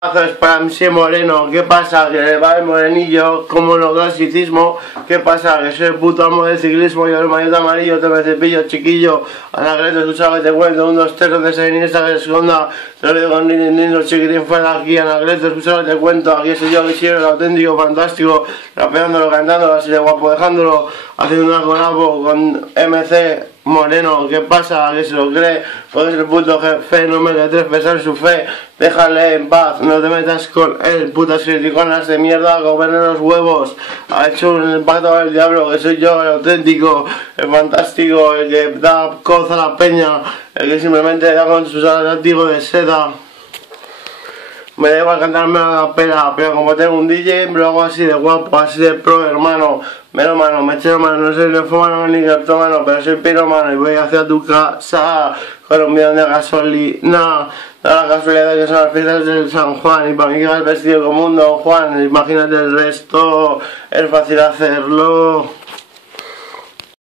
Es para MC Moreno, ¿qué pasa? Que va el morenillo, como no clasicismo, ¿qué pasa? Que soy el puto amo del ciclismo, yo el maillot amarillo, te me cepillo, chiquillo, Anacleto, escucha que te cuento, 1, 2, 3, donde se iniesta que se esconda, te lo digo, niño chiquitín fuera aquí, Anacleto, escucha que te cuento, aquí soy yo que soy el auténtico, fantástico, rapeándolo, cantándolo, así de guapo, dejándolo, haciendo una colabo con MC Moreno, ¿qué pasa? ¿Qué se lo cree? Pues el puto jefe, no me le tres pesar su fe. Déjale en paz, no te metas con él, putas criticonas de mierda, gobernen los huevos. Ha hecho un pacto con el diablo, que soy yo, el auténtico, el fantástico, el que da coza a la peña, el que simplemente da con sus atractivos de seda. Me da igual cantarme a la pera, pero como tengo un DJ, me lo hago así de guapo, así de pro, hermano. Melómano, mechero mano, no soy nefómano ni cleptómano, pero soy piromano y voy hacia tu casa con un bidón de gasolina. Da la casualidad que son las fiestas del San Juan y para mí que vas vestido como un Don Juan, imagínate el resto, es fácil hacerlo.